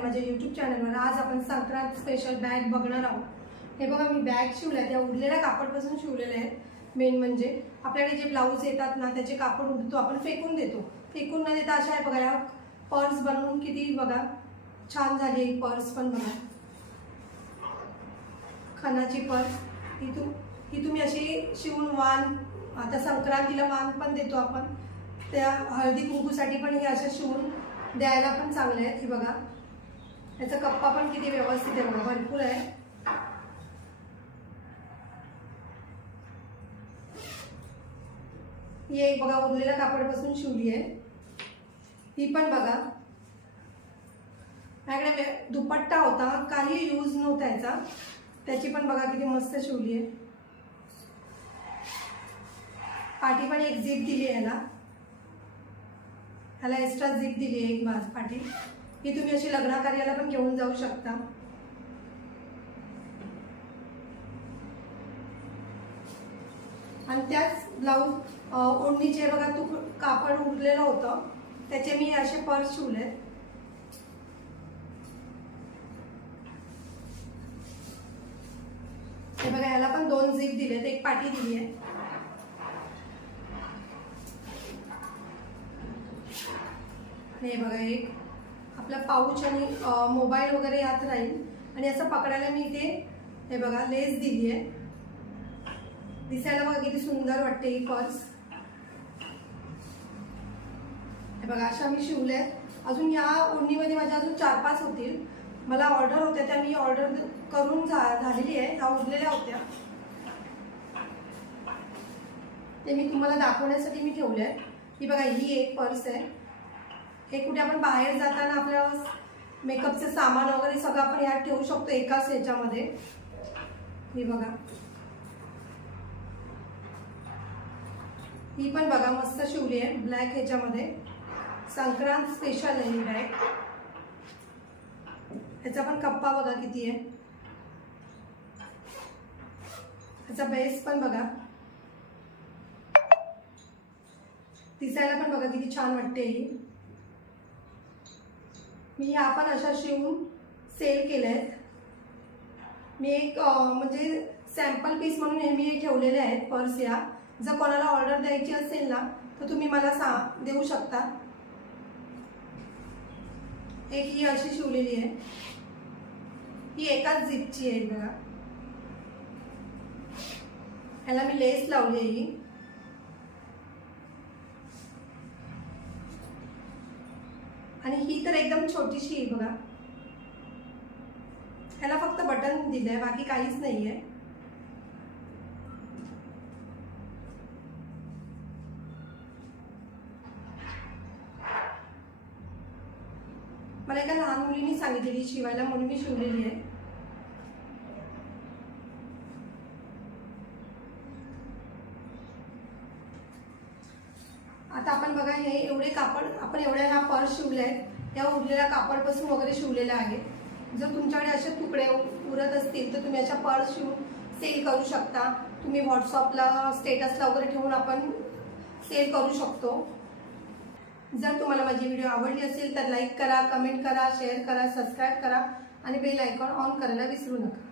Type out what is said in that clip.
आहे माझ्या यूट्यूब चॅनलवर। आज आपण संक्रांत स्पेशल बॅग बघणार आहोत। हे बघा मी बॅग शिवल्या, त्या उरलेल्या कापडपासून शिवलेल्या आहेत। मेन म्हणजे आपल्याकडे जे ब्लाऊज येतात ना त्याचे कापड उरतो आपण फेकून देतो, फेकून न देता अशा आहे बघा या पर्स बनवून किती बघा छान झाली ही पर्स पण बघा, खणाची पर्स। ही तुम्ही अशी शिवून वाण, आता संक्रांतीला वाण पण देतो आपण, त्या हळदी कुंकूसाठी पण हे अशा शिवून द्यायला पण चांगले आहेत। हे बघा याचा कप्पा पण किती व्यवस्थित आहे बघा, भरपूर आहे। ही एक बघा उरलेल्या कापडापासून शिवली आहे। ही पण बघा माझ्याकडे दुपट्टा होता, काही यूज नव्हता याचा, त्याची पण बघा किती मस्त शिवली आहे। पाठी पण एक झिप दिली आहे ह्याला एक्स्ट्रा झिप दिली आहे एक बाज पाठी। ही तुम्ही अशी लग्न कार्याला पण घेऊन जाऊ शकता। आणि त्याच ब्लाऊज ओढणीचे बघा कापड उरलेलं होतं, त्याचे मी असे पर्स शिवले। हे बघा ह्याला पण दोन झिप दिलेत, एक पाठी दिली आहे। हे बघा एक आपला पाऊच आणि मोबाईल वगैरे यात राहील, आणि असं पकडायला मी इथे हे बघा लेस दिली आहे। दिसायला बघा किती सुंदर वाटते ही पर्स। हे बघा अशा मी शिवल्या। अजून या ओढणीमध्ये माझ्या अजून 4-5 होतील, मला ऑर्डर होत्या त्या मी ऑर्डर करून झालेली आहे। ह्या उरलेल्या होत्या ते मी तुम्हाला दाखवण्यासाठी मी ठेवल्या आहे। ही बघा ही एक पर्स आहे। हे कुठे आपण बाहेर जाताना आपल्या मेकअपचे सामान वगैरे सगळं आपण यात ठेवू शकतो एकाच ह्याच्यामध्ये। ही बघा ही पण बघा मस्त शिवली आहे ब्लॅक ह्याच्यामध्ये, संक्रांत स्पेशल आहे ही बॅग। ह्याचा पण कप्पा बघा किती आहे, ह्याचा बेस पण बघा, दिसायला पण बघा किती छान वाटते ही। मी ह्या पण अशा शिवून सेल केल्या आहेत। मी एक म्हणजे सॅम्पल पीस म्हणून हे मी ठेवलेले आहेत पर्स या। जर कोणाला ऑर्डर द्यायची असेल ना तर तुम्ही मला देऊ शकता। एक ही अशी शिवलेली आहे, ही एकाच झिपची आहे बघा, ह्याला मी लेस लावली आहे ही। आणि ही तर एकदम छोटीशी आहे बघा, ह्याला फक्त बटन दिलंय बाकी काहीच नाहीये। मला एका लहान मुलीने सांगितलेली शिवायला म्हणून मी शिवलेली आहे। आता आपण बघा हे एवढे कापड आपण एवढ्या ह्या पर्स शिवल्या आहेत, या उरलेल्या कापडपासून वगैरे शिवलेल्या आहेत। जर तुमच्याकडे असे तुकडे उरत असतील तर तुम्ही अशा पर्स शिवून सेल करू शकता। तुम्ही व्हॉट्सअपला स्टेटसला वगैरे ठेवून आपण सेल करू शकतो। जर तुम्हाला माझी व्हिडिओ आवडली असेल तर लाईक करा, कमेंट करा, शेअर करा, सबस्क्राईब करा आणि बेल आयकॉन ऑन करायला विसरू नका।